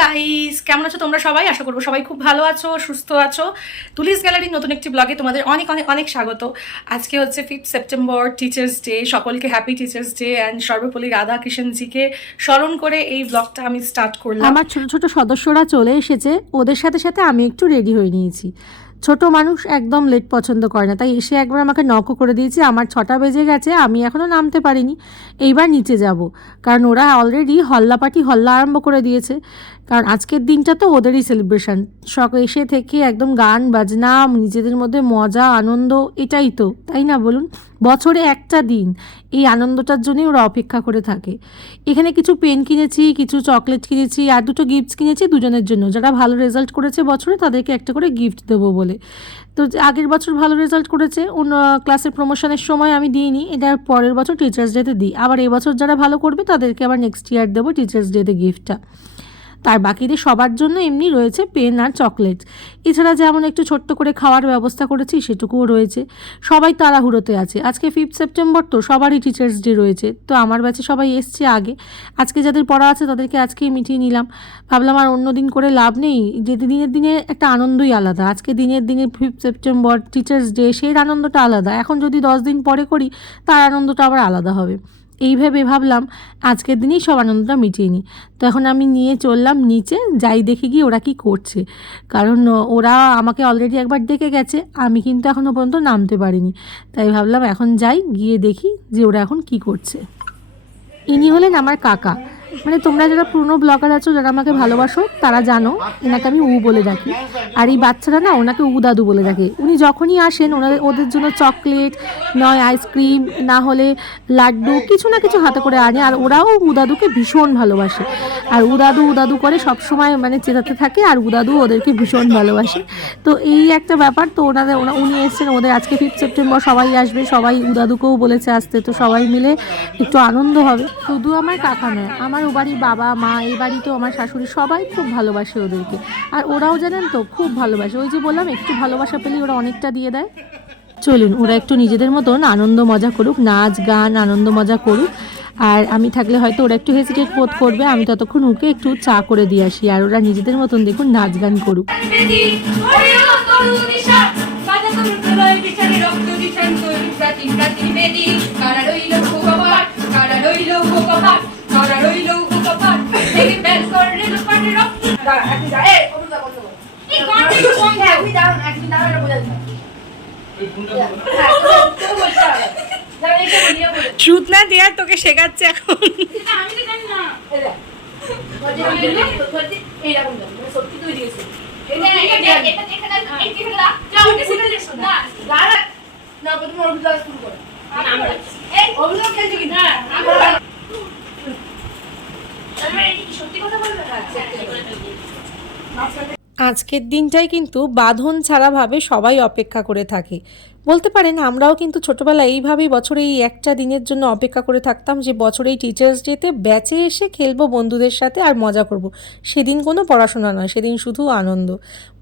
Guys, কেমন আছো তোমরা সবাই? আশা করবো সবাই খুব ভালো আছো, সুস্থ আছো। তুলিস গ্যালারির নতুন একটি ব্লগে তোমাদের অনেক অনেক অনেক স্বাগত। আজকে হচ্ছে 5 সেপ্টেম্বর, টিচার্স ডে। সকলকে happy teachers day and Sarvepalli রাধা কৃষ্ণজিকে স্মরণ করে এই ব্লগটা আমি স্টার্ট করলাম। আমার ছোট ছোট সদস্যরা চলে এসেছে, ওদের সাথে সাথে আমি একটু রেডি হয়ে নিয়েছি। ছোট মানুষ একদম লেট পছন্দ করে না, তাই এসে একবার আমাকে নকও করে দিয়েছে। আমার 6টা বেজে গেছে, আমি এখনও নামতে পারিনি। এইবার নিচে যাব, কারণ ওরা অলরেডি হল্লা আরম্ভ করে দিয়েছে। কারণ আজকের দিনটা তো ওদেরই সেলিব্রেশন। এসে থেকে একদম গান বাজনা, নিজেদের মধ্যে মজা আনন্দ, এটাই তো, তাই না বলুন? বছরে একটা দিন, এই আনন্দটার জন্যই ওরা অপেক্ষা করে থাকে। এখানে কিছু পেন কিনেছি, কিছু চকলেট কিনেছি, আর দুটো গিফটস কিনেছি দুজনের জন্য। যারা ভালো রেজাল্ট করেছে বছরে তাদেরকে একটা করে গিফট দেবো বলে। তো আগের বছর ভালো রেজাল্ট করেছে, অন্য ক্লাসের প্রমোশনের সময় আমি দিইনি, এটা পরের বছর টিচার্স ডেতে দিই। আবার এবছর যারা ভালো করবে তাদেরকে আবার নেক্সট ইয়ার দেবো টিচার্স ডেতে গিফটটা। তার বাকিদের সবার জন্য এমনি রয়েছে পেন আর চকলেট। এছাড়া যেমন একটু ছোট্ট করে খাওয়ার ব্যবস্থা করেছি সেটুকুও রয়েছে। সবাই তাড়াহুড়োতে আছে, আজকে 5 সেপ্টেম্বর তো সবারই টিচার্স ডে রয়েছে। তো আমার ব্যাচে সবাই এসছে আগে, আজকে যাদের পড়া আছে তাদেরকে আজকেই মিটিয়ে নিলাম। ভাবলাম আর অন্য দিন করে লাভ নেই, যে দিনের দিনে একটা আনন্দই আলাদা। আজকে দিনের দিনে 5 সেপ্টেম্বর টিচার্স ডে, সেই আনন্দটা আলাদা। এখন যদি 10 দিন পরে করি তার আনন্দটা আবার আলাদা হবে। এইভাবে ভাবলাম আজকের দিনেই সব আনন্দটা মিটিয়ে নিই। তো এখন আমি নিয়ে চললাম নিচে, যাই দেখে গিয়ে ওরা কি করছে। কারণ ওরা আমাকে অলরেডি একবার ডেকে গেছে, আমি কিন্তু এখনও পর্যন্ত নামতে পারিনি। তাই ভাবলাম এখন যাই, গিয়ে দেখি যে ওরা এখন কি করছে। ইনি হলেন আমার কাকা। মানে তোমরা যারা পুরনো ব্লগার আছো, যারা আমাকে ভালোবাসো, তারা জানো এনাকে আমি উ বলে ডাকি। আর এই বাচ্চারা না ওনাকে উ দাদু বলে ডাকে। উনি যখনই আসেন ওদের জন্য চকলেট, নয় আইসক্রিম, না হলে লাড্ডু, কিছু না কিছু হাতে করে আনে। আর ওরাও উ দাদুকে ভীষণ ভালোবাসে। আর উ দাদু করে সবসময় মানে চেতাতে থাকে, আর উ দাদু ওদেরকে ভীষণ ভালোবাসে। তো এই একটা ব্যাপার। তো উনি এসছেন, ওদের আজকে 5 সেপ্টেম্বর সবাই আসবে, সবাই উ দাদুকেও বলেছে আসতে। তো সবাই মিলে একটু আনন্দ হবে। শুধু আমার কাকা নয়, আমার ও বাড়ির বাবা মা, এই বাড়িতেও আমার শাশুড়ি, সবাই খুব ভালোবাসে ওদেরকে। আর ওরাও জানেন তো খুব ভালোবাসে। ওই যে বললাম, একটু ভালোবাসা পেলেই ওরা অনেকটা দিয়ে দেয়। চলুন ওরা একটু নিজেদের মতন আনন্দ মজা করুক, নাচ গান আনন্দ মজা করুক। আর আমি থাকলে হয়তো ওরা একটু হেসিটেট বোধ করবে, আমি ততক্ষণ ওকে একটু চা করে দিয়ে আসি, আর ওরা নিজেদের মতন দেখুন নাচ গান করুক। ট্রুথ না দেয়ার তোকে শেখাচ্ছে এখন। আজকের দিনটাই কিন্তু বাঁধন ছাড়াভাবে সবাই অপেক্ষা করে থাকে। বলতে পারেন আমরাও কিন্তু ছোটোবেলায় এইভাবেই বছরে এই একটা দিনের জন্য অপেক্ষা করে থাকতাম, যে বছরে এই টিচার্স ডেতে ব্যাচে এসে খেলবো বন্ধুদের সাথে আর মজা করব। সেদিন কোনো পড়াশোনা নয়, সেদিন শুধু আনন্দ।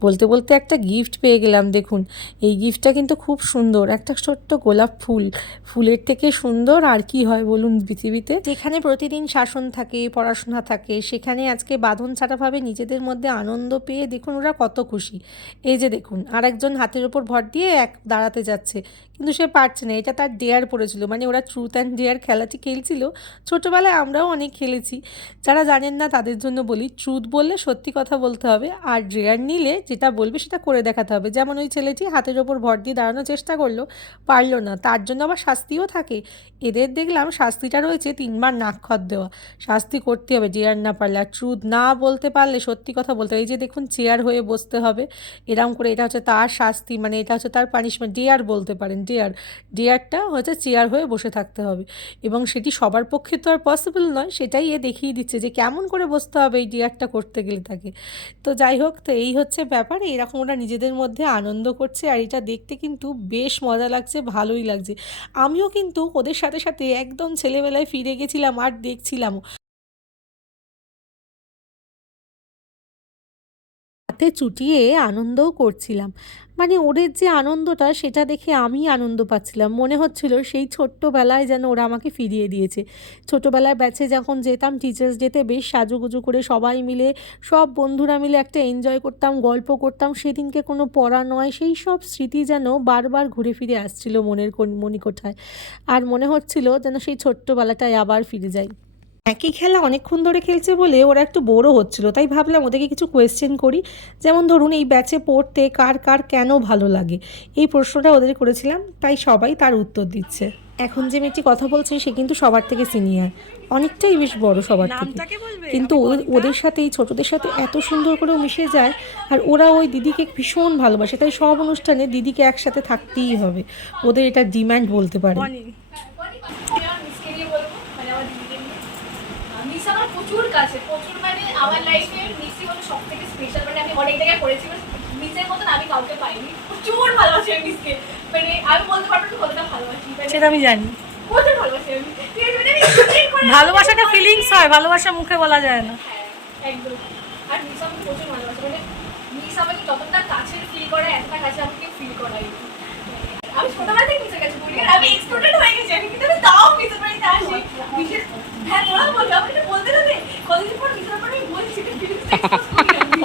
বলতে বলতে একটা গিফট পেয়ে গেলাম। দেখুন এই গিফটটা কিন্তু খুব সুন্দর, একটা ছোট্ট গোলাপ ফুল। ফুলের থেকে সুন্দর আর কি হয় বলুন পৃথিবীতে? যেখানে প্রতিদিন শাসন থাকে, পড়াশোনা থাকে, সেখানে আজকে বাঁধন ছাড়াভাবে নিজেদের মধ্যে আনন্দ পেয়ে দেখুন ওরা কত খুশি। এই যে দেখুন আরেকজন হাতের ওপর ভর দিয়ে দাঁড়াতে যাচ্ছে, কিন্তু সে পারছে না। এটা তার ডেয়ার পড়েছিল, মানে ওরা ট্রুথ অ্যান্ড ডেয়ার খেলাটি খেলছিল। ছোটোবেলায় আমরাও অনেক খেলেছি। যারা জানেন না তাদের জন্য বলি, ট্রুথ বললে সত্যি কথা বলতে হবে, আর ডেয়ার নিলে যেটা বলবে সেটা করে দেখাতে হবে। যেমন ওই ছেলেটি হাতের ওপর ভর দিয়ে দাঁড়ানোর চেষ্টা করলো, পারলো না, তার জন্য আবার শাস্তিও থাকে। এদের দেখলাম শাস্তিটা রয়েছে 3বার নাকখত দেওয়া। শাস্তি করতে হবে ডেয়ার না পারলে। আর ট্রুথ না বলতে পারলে সত্যি কথা বলতে হবে। এই যে দেখুন চেয়ার হয়ে বসতে হবে এরম করে, এটা হচ্ছে তার শাস্তি, মানে এটা হচ্ছে তার পানিশমেন্ট। ডেয়ার বলতে পারেন, ডেয়ারটা হচ্ছে চেয়ার হয়ে বসে থাকতে হবে। এবং সেটি সবার পক্ষে তো আর পসিবল নয়, সেটাই এ দেখিয়ে দিচ্ছে যে কেমন করে বসতে হবে এই ডেয়ারটা করতে গেলে তাকে। তো যাই হোক, তো এই হচ্ছে ব্যাপার। এরকম ওরা নিজেদের মধ্যে আনন্দ করছে, আর এটা দেখতে কিন্তু বেশ মজা লাগছে, ভালোই লাগছে। আমিও কিন্তু ওদের সাথে সাথে একদম ছেলেবেলায় ফিরে গেছিলাম আর দেখছিলাম, হাতে চুটিয়ে আনন্দও করছিলাম। মানে ওদের যে আনন্দটা সেটা দেখে আমি আনন্দ পাচ্ছিলাম, মনে হচ্ছিল সেই ছোট্টবেলায় যেন ওরা আমাকে ফিরিয়ে দিয়েছে। ছোটোবেলার ব্যাচে যখন যেতাম টিচার্স ডেতে বেশ সাজুগুজু করে সবাই মিলে, সব বন্ধুরা মিলে একটা এনজয় করতাম, গল্প করতাম, সেদিনকে কোনো পড়া নয়, সেই সব স্মৃতি যেন বারবার ঘুরে ফিরে আসছিল মনের মণিকোঠায়। আর মনে হচ্ছিল যেন সেই ছোট্টবেলাটায় আবার ফিরে যাই। একই খেলা অনেকক্ষণ ধরে খেলছে বলে ওরা একটু বোরও হচ্ছিল, তাই ভাবলাম ওদেরকে কিছু কোয়েশ্চেন করি। যেমন ধরুন, এই ব্যাচে পড়তে কার কার কেন ভালো লাগে, এই প্রশ্নটা ওদের করেছিলাম, তাই সবাই তার উত্তর দিচ্ছে। এখন যে মেয়েটি কথা বলছে সে কিন্তু সবার থেকে সিনিয়র, অনেকটাই বেশ বড় সবার থেকে, কিন্তু ওদের সাথে, এই ছোটদের সাথে এত সুন্দর করে মিশে যায়। আর ওরা ওই দিদিকে ভীষণ ভালোবাসে, তাই সব অনুষ্ঠানে দিদিকে একসাথে থাকতেই হবে, ওদের এটা ডিম্যান্ড বলতে পারে। আমার প্রচুর কাছে, প্রচুর মানে আমার লাইফে মিসি হলো সব থেকে স্পেশাল। মানে আমি অনেক জায়গায় করেছি, মিসের মতন আমি কাউকে পাইনি। প্রচুর ভালোবাসি আমি মিসকে, মানে আমি বলতে পারবো না কতটা ভালোবাসি, সেটা আমি জানি। প্রচুর ভালোবাসি আমি। ভালোবাসাটা ফিলিংস হয়, ভালোবাসা মুখে বলা যায় না। হ্যাঁ একদম। আর মিস আমাকে প্রচুর ভালোবাসে, মানে মিস আমাকে যতটা কাছের ফিল করে এতটা কাছে আমাকে ফিল করাই। আমি ছোটবেলা থেকে মিসের কাছে পড়ি, আর আমি এক্সপ্লোরেড হয়ে গেছি। আমি কিন্তু তাও মিসের বাড়িতে আসি। বিশেষ হ্যাঁ তোরা বলবি, আমি এটা বলতে দেবে কতদিন পর মিসের পর আমি বলছি যে ফিলিংস এক্সপ্রেস করি আমি।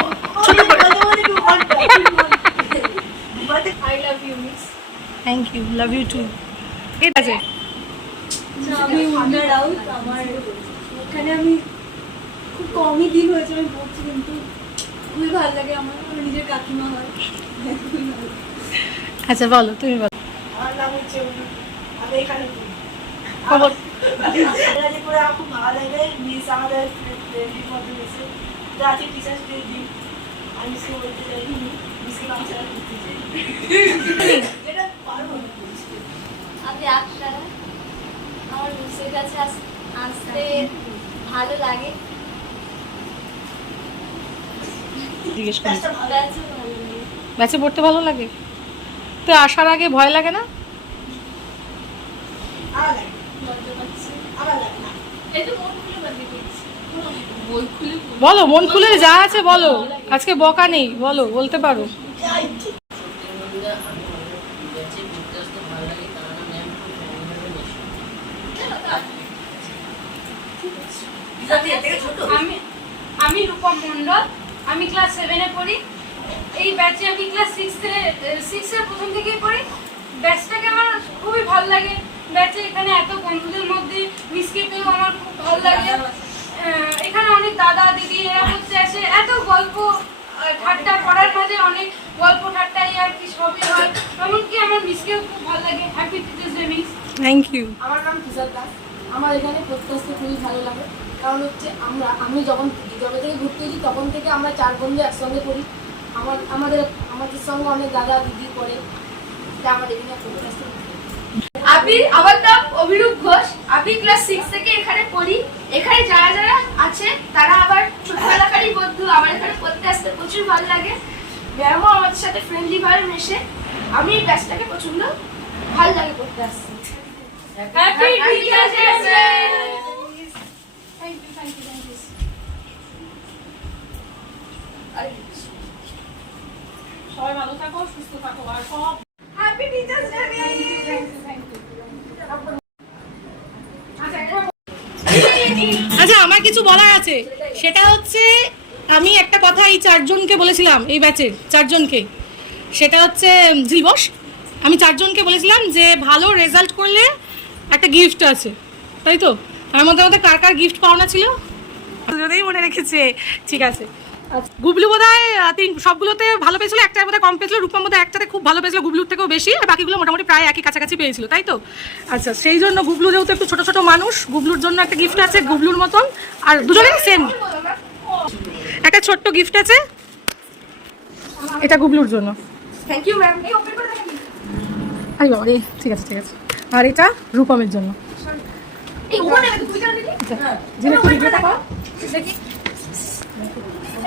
I love you miss. Thank you, love you too. ঠিক আছে, আমি ওয়ান্ডার আউট। আমার ওখানে আমি খুব কমই দিন হয়েছে আমি পড়ছি, কিন্তু খুবই ভালো লাগে। আমার নিজের কাকিমা হয়, খুবই ভালো। আচ্ছা বলো, তুমি বলো। আমার নাম হচ্ছে আমি এখানে খবর করে আমার খুব ভালো লাগে। মিস আমাদের ফ্রেন্ডলির মধ্যে মিশে আজকে টিচার্স ডে দিন। আমি মিসকে বলতে চাই, মিসকে আমি সারা করতে চাই, এটা পারবো না। আমি আক্তারা। আমার মিসের কাছে আসতে ভালো লাগে, জিজ্ঞেস করি, ব্যাচটা ভালো ব্যাচও ভালো লাগে। ব্যাচে পড়তে ভালো লাগে? তো আসার আগে ভয় লাগে না? আমার লাগে, লজ্জা পাচ্ছি। আমার লাগে না। এই তো মন খুলে বলতে পেরেছি, বই খুলে বলো, মন খুলে যা আছে বলো, আজকে বকা নেই, বলো, বলতে পারো। যাই ঠিক। আমি রূপম মণ্ডল, আমি ক্লাস 7-এ পড়ি। এই ব্যাচে আমি ক্লাস 6-এর প্রথম থেকেই পড়ি। ব্যাচটাকে আমার খুবই ভালো লাগে। ব্যাচে এখানে এত বন্ধুদের মধ্যে মিসকে পেয়েও আমার খুব ভালো লাগে। এখানে অনেক দাদা দিদি এরা হচ্ছে আসে, এত গল্প ঠাট্টা পড়ার মাঝে অনেক গল্প ঠাট্টা আর কি সবই হয়। এমনকি আমার মিসকেও খুব ভালো লাগে। Happy teachers day miss. Thank you. আমার নাম কিশোর দাস। আমার এখানে পড়তে আসতে খুবই ভালো লাগে, কারণ হচ্ছে আমি যবে থেকে ঘুরতে এসেছি তখন থেকে আমরা 4 বন্ধু একসঙ্গে পড়ি। আমাদের সঙ্গে অনেক দাদা দিদি পড়ে, তাই আমার এখানে পড়তে আসতে আমার নাম অভিরূপ ঘোষ। আমি ক্লাস 6 থেকে এখানে পড়ি। এখানে যারা যারা আছে তারা আবার ছোটবেলাকারই বন্ধু। আমার এখানে পড়তে আসতে প্রচুর ভালো লাগে। ম্যামও আমাদের সাথে ফ্রেন্ডলি ভাবে মেশে। আমি এই ব্যাচটাকে প্রচন্ড ভালো লাগে পড়তে আসতে। Happy teachers day. Thank you, thank you, thank you. সবাই ভালো থাকো, সুস্থ থাকো, আর সব হ্যাপি টিচার্স ডে। আচ্ছা, আমার কিছু বলার আছে, সেটা হচ্ছে আমি একটা কথা এই 4 জনকে বলেছিলাম, এই ব্যাচের 4 জনকে, সেটা হচ্ছে দিবস। আমি 4 জনকে বলেছিলাম যে ভালো রেজাল্ট করলে একটা গিফট আছে, তাই তো? তার মধ্যে আমাদের কার কার গিফট পাওনা ছিল যদি মনে রেখেছে। ঠিক আছে, গুবলু বোধহয় সবগুলোতে ভালো পেয়েছিল, একটার মধ্যে কম পেয়েছিল, রূপম বোধহয় একটাতে খুব ভালো পেয়েছিল, গুবলুর থেকেও বেশি, আর বাকিগুলো মোটামুটি প্রায় একই কাছাকাছি পেয়েছিল, তাই তো? আচ্ছা, সেই জন্য গুবলু যেহেতু একটু ছোট ছোট মানুষ, গুবলুর জন্য একটা গিফট আছে গুবলুর মতন, আর দুজনেই সেম একটা ছোট্ট গিফট আছে, এটা গুবলুর জন্য। Thank you ma'am. এই ওপেন করে দেখেন। আরে বাবা রে, ঠিক আছে ঠিক আছে, আর এটা রূপমের জন্য। এই ওখানে তুই কেন দিলি? যিনি একটু ভিডিওটা করো। দেখি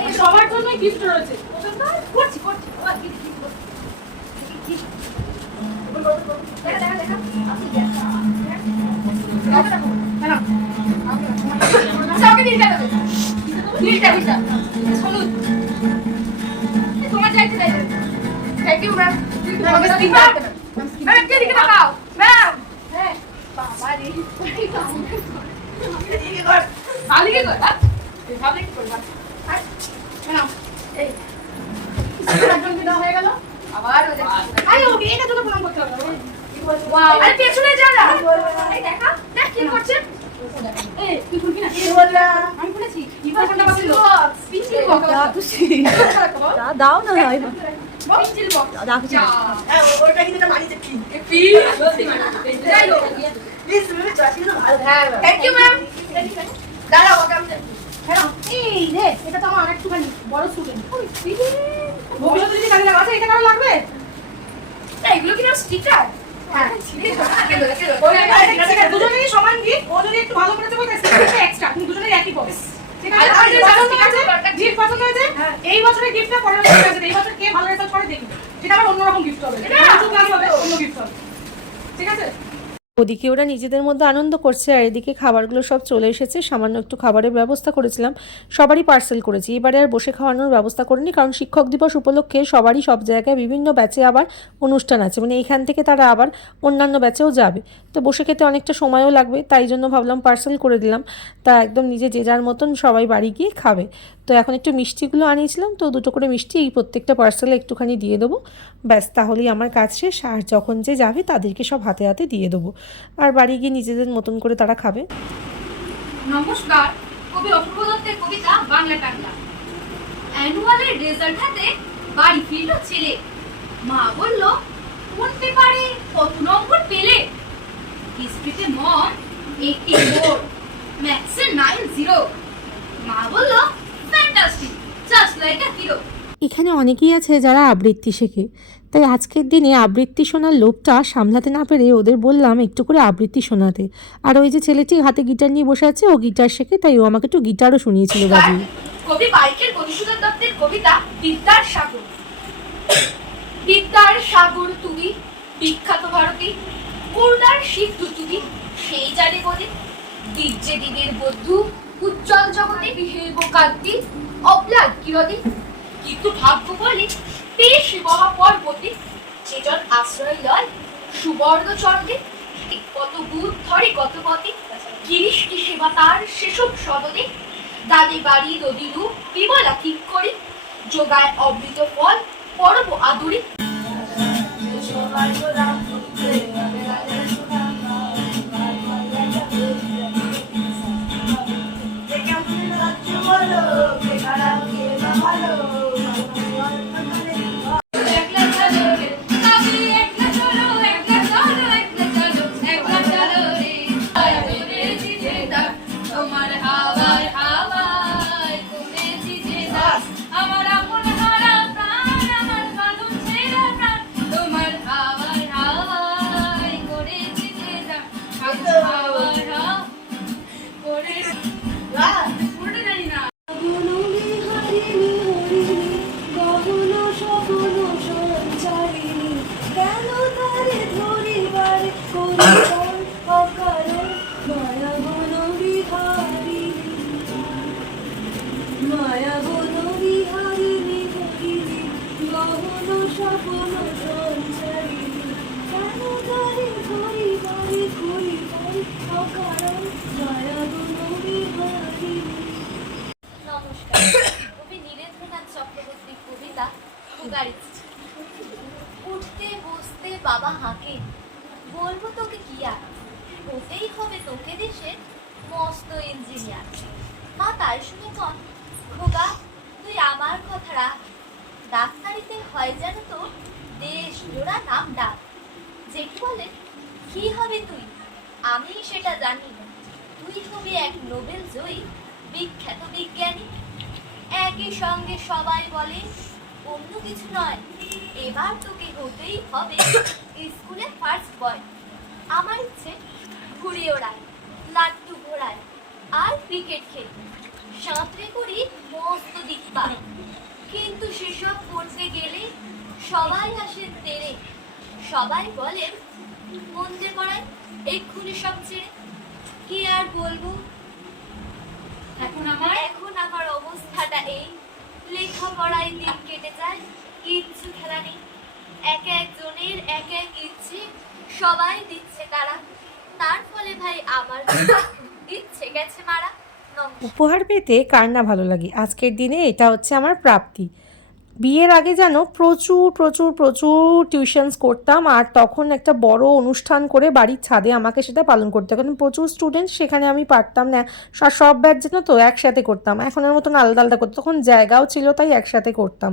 এই সবার জন্য গিফট রয়েছে। করছি করছি। ও কি কি দেখা দেখা দেখা। আপনি দেখা। হ্যাঁ, আচ্ছা ওকে দিন দেবে। দিলটা দিলটা। হলুদ। তোমার যাইতে যাইতে। Thank you ma'am. ম্যাম কে দিকে তাকাও ম্যাম হ্যাঁ বাবা রে এদিকে কর। আলিকে কর ভাবলে কি করবা ম্যাম এই একজনকে দেওয়া হয়ে গেল আবার আরে ওকে এটা তোকে প্রণাম করতে হবে ওয়াও আরে পেছনে যা না এই দেখা দেখ কি করছে এই তুই শুনবি না কি বললাম? আমি শুনেছি ইভার কোনটা বাছিল পিঞ্চিল বক্স দাও না ভাই পিঞ্চিল বক্স হ্যাঁ, ওটা কিন্তু একটা মানিতে কি? যাই হোক প্লিজ তুমি চাষি তো ভালো। থ্যাংক ইউ ম্যাম দাঁড়াও, ওকে আমি হ্যাঁ এই রে এটা তো আমার আরেকটুখানি বড় স্টুডেন্ট ভবিষ্যতে যদি কাজে লাগা আছে এটা কারো লাগবে এগুলো কি না স্টিকার হ্যাঁ দুজনেরই সমান গিফট ও যদি একটু ভালো করে দেবো স্টিকারটা এক্সট্রা তুমি দুজনেরই একই পাবে ঠিক আছে আর যে পছন্দ হয়েছে গিফট পছন্দ হয়েছে এই বছরের গিফটটা পরের বছর আছে এই বছর কে ভালো রেজাল্ট করে দেখি সেটা আবার অন্যরকম গিফট হবে কিছু ক্লাস হবে অন্য গিফট হবে ঠিক আছে ওদিকে ওরা নিজেদের মধ্যে আনন্দ করছে আর এদিকে খাবারগুলো সব চলে এসেছে। সামান্য একটু খাবারের ব্যবস্থা করেছিলাম, সবারই পার্সেল করেছি। এবারে আর বসে খাওয়ানোর ব্যবস্থা করিনি, কারণ শিক্ষক দিবস উপলক্ষে সবারই সব জায়গায় বিভিন্ন ব্যাচে আবার অনুষ্ঠান আছে, মানে এইখান থেকে তারা আবার অন্যান্য ব্যাচেও যাবে, তো বসে খেতে অনেকটা সময়ও লাগবে, তাই জন্য ভাবলাম পার্সেল করে দিলাম। তা একদম নিজে যে যার মতন সবাই বাড়ি গিয়ে খাবে। তো এখন একটু মিষ্টিগুলো আনিয়েছিলাম, তো দুটো করে মিষ্টি এই প্রত্যেকটা পার্সেলে একটুখানি দিয়ে দেবো, ব্যাস তাহলেই আমার কাজ শেষ। আর যখন যে যাবে তাদেরকে সব হাতে হাতে দিয়ে দেবো, আর বাড়ি গিয়ে নিজেদের মতন করে তারা খাবে। নমস্কার, কবি অপূর্ব দত্তের কবিতা বাংলা টাংলা। অ্যানুয়ালের রেজাল্ট হাতে বাড়ি ফিরল ছেলে, মা বলল কোন পেপারে কত নম্বর পেলে? হিস্ট্রিতে মম 84, ম্যাথসে 90। মা বলল ফ্যান্টাস্টিক, জাস্ট লাইক আ হিরো। এখানে অনেকেই আছে যারা আবৃত্তি শেখে, তাই আজকের দিনে আবৃত্তি শোনার লোভটা সামলাতে না পেরে ওদের বললাম একটু করে আবৃত্তি শোনাতে। আর ওই যে ছেলেটি হাতে গিটার নিয়ে বসে আছে, ও গিটার শেখে, তাই ও আমাকে একটু গিটারও শুনিয়েছিল বাজিয়ে। কবি বাইকের মধুসূদন দত্তের কবিতা বিদ্যার সাগর। বিদ্যার সাগর তুমি বিখ্যাত ভারতী, করুণার সিদ্ধ তুমি সেই জানে বলে। দিগ্জে দিনের বন্ধু উজ্জ্বল জগতে বিহেব কান্তি অপ্লাদ কিরণে। কিন্তু ভাগ্য বলে বেশ মহাপর্বতে যেজন আশ্রয় লয় সুবর্ণ চন্দ্রে। কত বুধ ধরে কত পথে গিরিশটি সেবা তার সেসব সদনে। দাদি বাড়ি নদীরু বিমলা ঠিক করে যোগায় অমৃত ফল পরব আদুরি। একলা চলো রে কবি একলা চলো, একলা চলো, একলা চলো, একলা চলো রে আরে দিদে দা তোমার হাওয়ায় হাওয়ায় করেছি যে দাস। আমার আপন হারা প্রাণ, আমার মালুম ছেড়া প্রাণ, তোমার হাওয়ায় হাওয়ায় করেছি যে দাস। হাওয়ায় হাওয়ায় করেছি পুরোটা জানি না। কেন তারে ধরিবারে করিবার অকারণ মায়া বন বিহারিণী, মায়া বন বিহারিণী হরিণী গহন স্বপ্ন সঞ্চারিণী। কেন তারে ধরিবারে করিবার অকারণ মায়া বন বিহারিণী। নমস্কার, কবি নীরেন্দ্রনাথ চক্রবর্তীর কবিতা উগারি। উঠতে বসতে বাবা হাঁকে, বলবো তোকে কি আর, হতেই হবে তোকে দেশে মস্ত ইঞ্জিনিয়ার। মা তাই শুনে কন, খোকা তুই আমার কথা রাখ, ডাক্তারিতে হয় যেন তো দেশ জোড়া নাম ডাক। জেঠু বলে কি হবে তুই, আমি সেটা জানি, তুই হবি এক নোবেল জয়ী বিখ্যাত বিজ্ঞানী। একই সঙ্গে সবাই বলে অন্য কিছু নয়, এবার তোকে হতেই হবে স্কুলে ফার্স্ট বয়। আমার ইচ্ছে ঘুড়ি ওড়ায়, লাট্টু ঘোড়ায়, আর ক্রিকেট খেলি, সাঁতরে করি মস্ত দিক পাই। কিন্তু সেসব করতে গেলে সবাই আসেন তেরে, সবাই বলেন মন দিয়ে পড়ায় এক্ষুনি সব ছেড়ে। কি আর বলবো, এখন আমার অবস্থাটা এই, লেখাপড়ায় দিন কেটে যায়, কিচ্ছু খেলা নেই। এক একজনের এক এক ইচ্ছে, সবাই দিচ্ছে তারা, তার ফলে ভাই আমার ইচ্ছে গেছে মারা। নমস্কার। উপহার পেতে কার না ভালো লাগে, আজকের দিনে এটা হচ্ছে আমার প্রাপ্তি। বিয়ের আগে যেন প্রচুর প্রচুর প্রচুর টিউশনস করতাম, আর তখন একটা বড় অনুষ্ঠান করে বাড়ির ছাদে আমাকে সেটা পালন করতে, কারণ প্রচুর স্টুডেন্ট, সেখানে আমি পারতাম না সব ব্যাচ যেন তো একসাথে করতাম, এখনের মতন আলাদা আলাদা করতাম, তখন জায়গাও ছিল তাই একসাথে করতাম।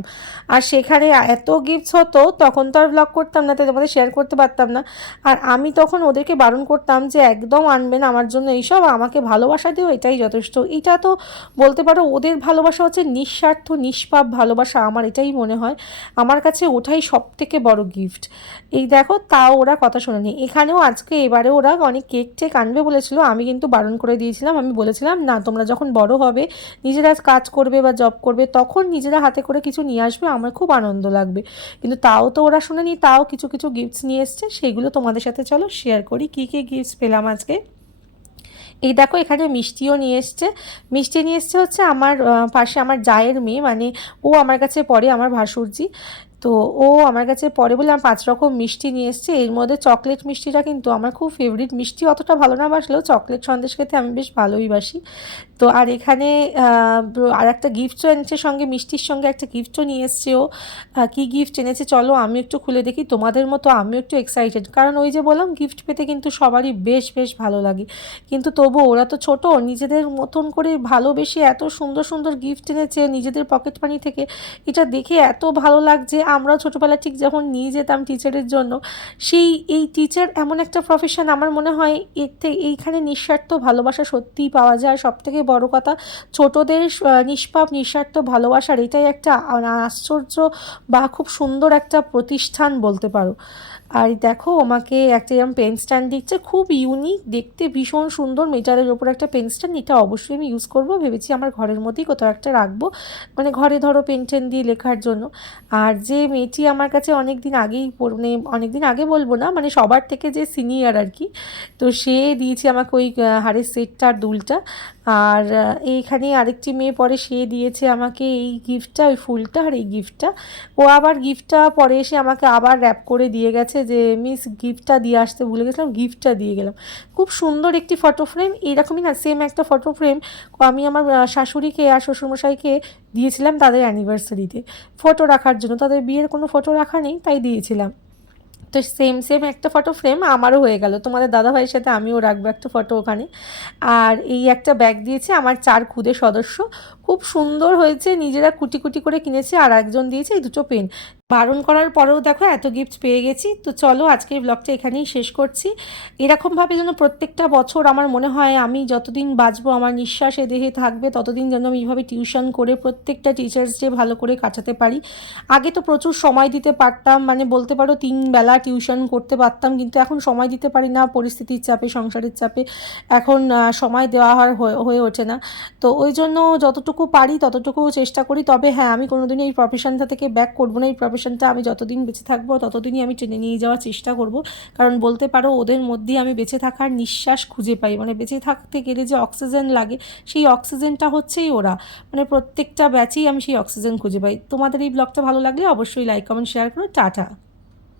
আর সেখানে এত গিফটস হতো, তখন তো আর ব্লগ করতাম না, তাই তোমাদের শেয়ার করতে পারতাম না। আর আমি তখন ওদেরকে বারণ করতাম যে একদম আনবে না আমার জন্য এইসব, আমাকে ভালোবাসা দিও, এটাই যথেষ্ট। এটা তো বলতে পারো ওদের ভালোবাসা হচ্ছে নিঃস্বার্থ নিষ্পাপ ভালোবাসা, আমার এটাই মনে হয়। আমার কাছে ওটাই সব থেকে বড় গিফট। এই দেখো, তাও ওরা কথা শোনেনি। এখানেও আজকে এবারে ওরা অনেক কেক টেক আনবে বলেছিল, আমি কিন্তু বারণ করে দিয়েছিলাম। আমি বলেছিলাম না, তোমরা যখন বড় হবে, নিজেরা কাজ করবে বা জব করবে, তখন নিজেরা হাতে করে কিছু নিয়ে আসবে, আমার খুব আনন্দ লাগবে। কিন্তু তাও তো ওরা শোনেনি, তাও কিছু কিছু গিফটস নিয়ে এসছে, সেগুলো তোমাদের সাথে চলো শেয়ার করি কী কী গিফটস পেলাম আজকে। এই দেখো, এখানে মিষ্টিও নিয়ে এসছে। মিষ্টি নিয়ে এসছে হচ্ছে আমার পাশে আমার জায়ের মেয়ে, মানে ও আমার কাছে পড়ে, আমার ভাসুরজি। তো ও আমার কাছে পড়ে বলে আমার 5 রকম মিষ্টি নিয়ে এসছে। এর মধ্যে চকলেট মিষ্টিটা কিন্তু আমার খুব ফেভারিট। মিষ্টি অতটা ভালো না বাসলেও চকলেট সন্দেশ খেতে আমি বেশ ভালোই বাসি। তো আর এখানে আর একটা গিফটও এনেছে সঙ্গে, মিষ্টির সঙ্গে একটা গিফটও নিয়ে এসছে ও। কী গিফট এনেছে চলো আমি একটু খুলে দেখি, তোমাদের মতো আমিও একটু এক্সাইটেড, কারণ ওই যে বললাম গিফট পেতে কিন্তু সবারই বেশ বেশ ভালো লাগে। কিন্তু তবু ওরা তো ছোট, নিজেদের মতন করে ভালোবেসে এত সুন্দর সুন্দর গিফট এনেছে নিজেদের পকেট মানি থেকে। এটা দেখে এত ভালো লাগছে। আমরাও ছোটোবেলা ঠিক যখন নিয়ে যেতাম টিচারের জন্য, এই টিচার এমন একটা প্রফেশন, আমার মনে হয় এইখানে নিঃস্বার্থ ভালোবাসা সত্যিই পাওয়া যায়। সব থেকে বড় কথা, ছোটদের নিষ্পাপ নিঃস্বার্থ ভালোবাসার এটাই একটা আশ্চর্য বা খুব সুন্দর একটা প্রতিষ্ঠান বলতে পারো। আর দেখো, আমাকে একটা এরকম পেন স্ট্যান্ড দিচ্ছে, খুব ইউনিক দেখতে, ভীষণ সুন্দর, মেটালের ওপর একটা পেন স্ট্যান্ড। এটা অবশ্যই আমি ইউজ করবো ভেবেছি, আমার ঘরের মধ্যেই কোথাও একটা রাখবো, মানে ঘরে ধরো পেন টেন দিয়ে লেখার জন্য। আর যে মেয়েটি আমার কাছে অনেক দিন আগেই, মানে অনেক দিন আগে বলবো না, মানে সবার থেকে যে সিনিয়র আর কি, তো সে দিয়েছে আমাকে ওই হাড়ের সেটটা আর দুলটা। আর এইখানে আরেকটি মেয়ে পরে, সে দিয়েছে আমাকে এই গিফটটা, ওই ফুলটা আর এই গিফটটা। ও আবার গিফটটা পরে এসে আমাকে আবার র্যাপ করে দিয়ে গেছে যে মিস গিফটটা দিয়ে আসতে ভুলে গেছিলাম, গিফটটা দিয়ে গেলাম। খুব সুন্দর একটি ফটো ফ্রেম, এইরকমই না সেম একটা ফটো ফ্রেম আমি আমার শাশুড়িকে আর শ্বশুরমশাইকে দিয়েছিলাম তাদের অ্যানিভার্সারিতে, ফটো রাখার জন্য। তাদের বিয়ের কোনো ফটো রাখা নেই, তাই দিয়েছিলাম। তো সেম একটা ফটো ফ্রেম আমারও হয়ে গেল, তোমাদের দাদাভাইয়ের সাথে আমিও রাখবো একটা ফটো ওখানে। আর এই একটা ব্যাগ দিয়েছে আমার 4 খুদে সদস্য, খুব সুন্দর হয়েছে, নিজেরা কুটি কুটি করে কিনেছে। আর একজন দিয়েছে এই 2টো পেন। বারণ করার পরেও দেখো এত গিফট পেয়ে গেছি। তো চলো আজকের ব্লগটা এখানেই শেষ করছি। এরকমভাবে যেন প্রত্যেকটা বছর, আমার মনে হয় আমি যতদিন বাঁচবো, আমার নিঃশ্বাস এ দেহে থাকবে, ততদিন যেন আমি এইভাবে টিউশন করে প্রত্যেকটা টিচার্স ডে ভালো করে কাটাতে পারি। আগে তো প্রচুর সময় দিতে পারতাম, মানে বলতে পারো 3 বেলা টিউশন করতে পারতাম, কিন্তু এখন সময় দিতে পারি না, পরিস্থিতির চাপে, সংসারের চাপে এখন সময় দেওয়া হয়ে ওঠে না। তো ওই জন্য যতটুকু পারি ততটুকু চেষ্টা করি। তবে হ্যাঁ, আমি কোনোদিনই এই প্রফেশনটা থেকে ব্যাক করবো না। এই প্রফেশনটা আমি যতদিন বেঁচে থাকবো ততদিনই আমি টেনে নিয়ে যাওয়ার চেষ্টা করব, কারণ বলতে পারো ওদের মধ্যেই আমি বেঁচে থাকার নিঃশ্বাস খুঁজে পাই। মানে বেঁচে থাকতে গেলে যে অক্সিজেন লাগে, সেই অক্সিজেনটা হচ্ছেই ওরা, মানে প্রত্যেকটা ব্যাচেই আমি সেই অক্সিজেন খুঁজে পাই। তোমাদের এই ব্লগটা ভালো লাগলে অবশ্যই লাইক কমেন্ট শেয়ার করো। টাটা।